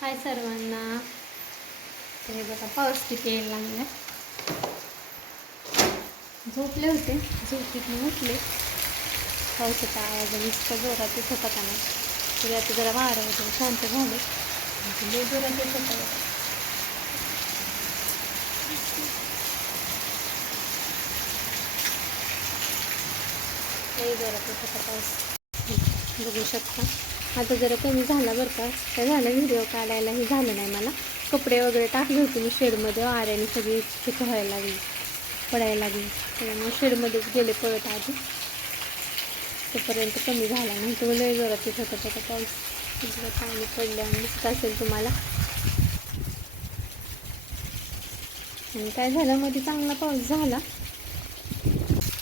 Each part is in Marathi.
हाय सर्वांना. तर हे बघा पाऊस किती यायला लागला झोपले होते. झोपीतून उठले. पावसाचा आवाज नुसतं जोरात येत होता का नाही तरी आता जरा वारं होतं शांत झालं. लय जोरात येत होता. लय जोरात येत होता पाऊस. बघू शकता. आता जरा कमी झाला बरं का. काय झालं? व्हिडिओ काढायलाही झालं नाही मला. कपडे वगैरे टाकले होते मी शेडमध्ये. आऱ्याने सगळी चिक व्हायला लागली. पडायला लागली. त्यामुळे शेडमध्येच गेले पळत आधी. तोपर्यंत कमी झाला नाही. तो लय जोरात येत होता. त्याचा पाऊस इकडं पाणी पडल्यामुळे दिसत असेल तुम्हाला. आणि काय झालं? मध्ये चांगला पाऊस झाला.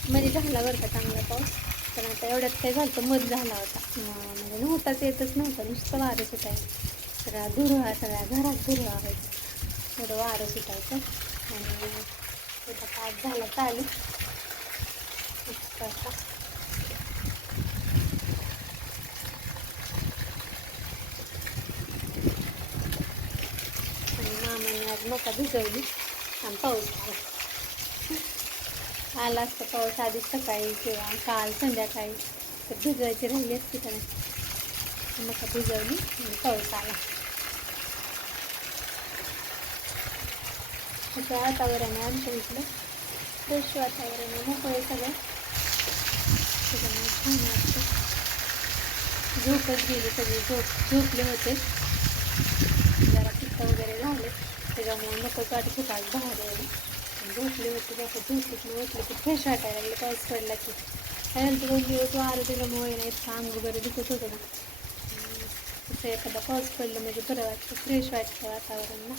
मध्ये झाला बरं का चांगला पाऊस. पण आता एवढ्यात काय झालं तर मध झाला होता. म्हणजे नव्हताच येतच नव्हतं. नुसतं वारं सुटायचं. सगळा धुरळा सगळ्या घरात धुरळा व्हायचं थोडं वारं सुटायचं. आणि त्याचा पाच झाला चालू मस्त आणि मामाने आज मका भिजवली आणि पाऊस झाला. आला असता पाऊस आधी सकाळी किंवा काल संध्याकाळी. तर भिजवायची राहिली असती का नाही? मग भिजवली आणि पाऊस आला. असं वातावरण आहे आमच्या इथलं फ्रेश वातावरण आहे. मोकळे सगळं. त्याच्यामुळे छान वाटतं. झोपच गेली सगळी. झोप झोपले होते. जरा पित्त वगैरे झाले. त्याच्यामुळे नको वाटत होता आज बाहेर यायला. झोपले होते बाबा झोपेतून उठले की फ्रेश वाटायला लागले. पाऊस पडला की? त्यानंतर दोन दिवस वारं त्याच्यामुळे नाही अंग वगैरे दुखत होतं ना. हम्म, तसं एखादा पाऊस पडलं म्हणजे बरं वाटतं. फ्रेश वाटतं वातावरण ना.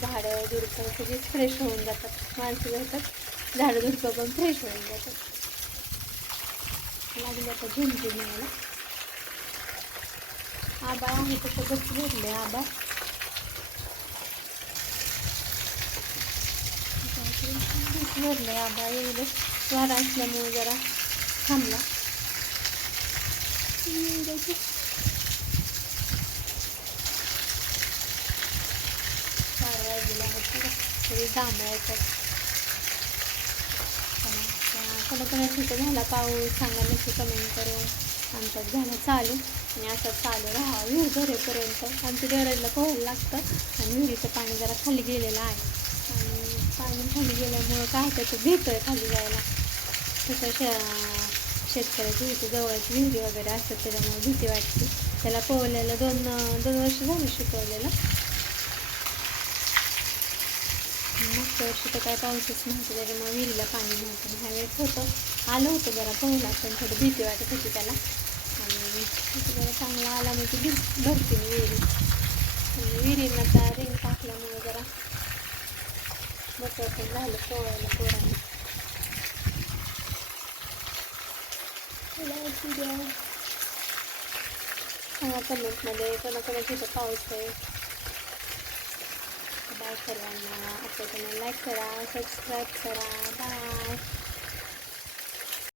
झाडं झुडपं सगळीच फ्रेश होऊन जातात. माणसं जातात झाडं झुडपं पण फ्रेश होऊन जातात. लागली आता झुंझुन यायला आबा आहे तसं बस भरले आबा. भरले आबा एवढं. वारा असल्यामुळे जरा थांबला. हम्म, जायचं. चार तरी जांभळायचं कोणाकोणाच्या झाला पाऊस सांगा नक्की कमेंट करून. आमच्यात झालं चालू. आणि असं चालू राहा. विहीर भरेपर्यंत आमच्या डेअरीला पोहायला लागतं आणि विहिरीचं पाणी जरा खाली गेलेलं आहे. आणि पाणी खाली गेल्यामुळं काय त्याचं भीतं आहे खाली जायला. तसं शे शेतकऱ्याची इथे जवळची विहिरी वगैरे असतात त्याच्यामुळे भीती वाटते. त्याला पोहलेलं दोन दोन वर्ष झाली शिकवलेलं. मागच्या वर्षी तर काय पाऊसच नव्हतं त्याच्यामुळे विहिरीला पाणी नव्हतं. ह्या वेळेस होतं आलं होतं जरा पोहला पण थोडी भीती वाटत होती त्याला. आणि जरा चांगला आला म्हणजे भरते मी विहिरी. आणि विहिरीला त्या रिंग टाकल्यामुळे जरा मोठं पण झालं पोहायला पोरांना सांगा कमेंटमध्ये कोणाकोणाच्या इथं पाऊस आहे बाय सर्वांना आपल्या लाईक करा सबस्क्राईब करा बाय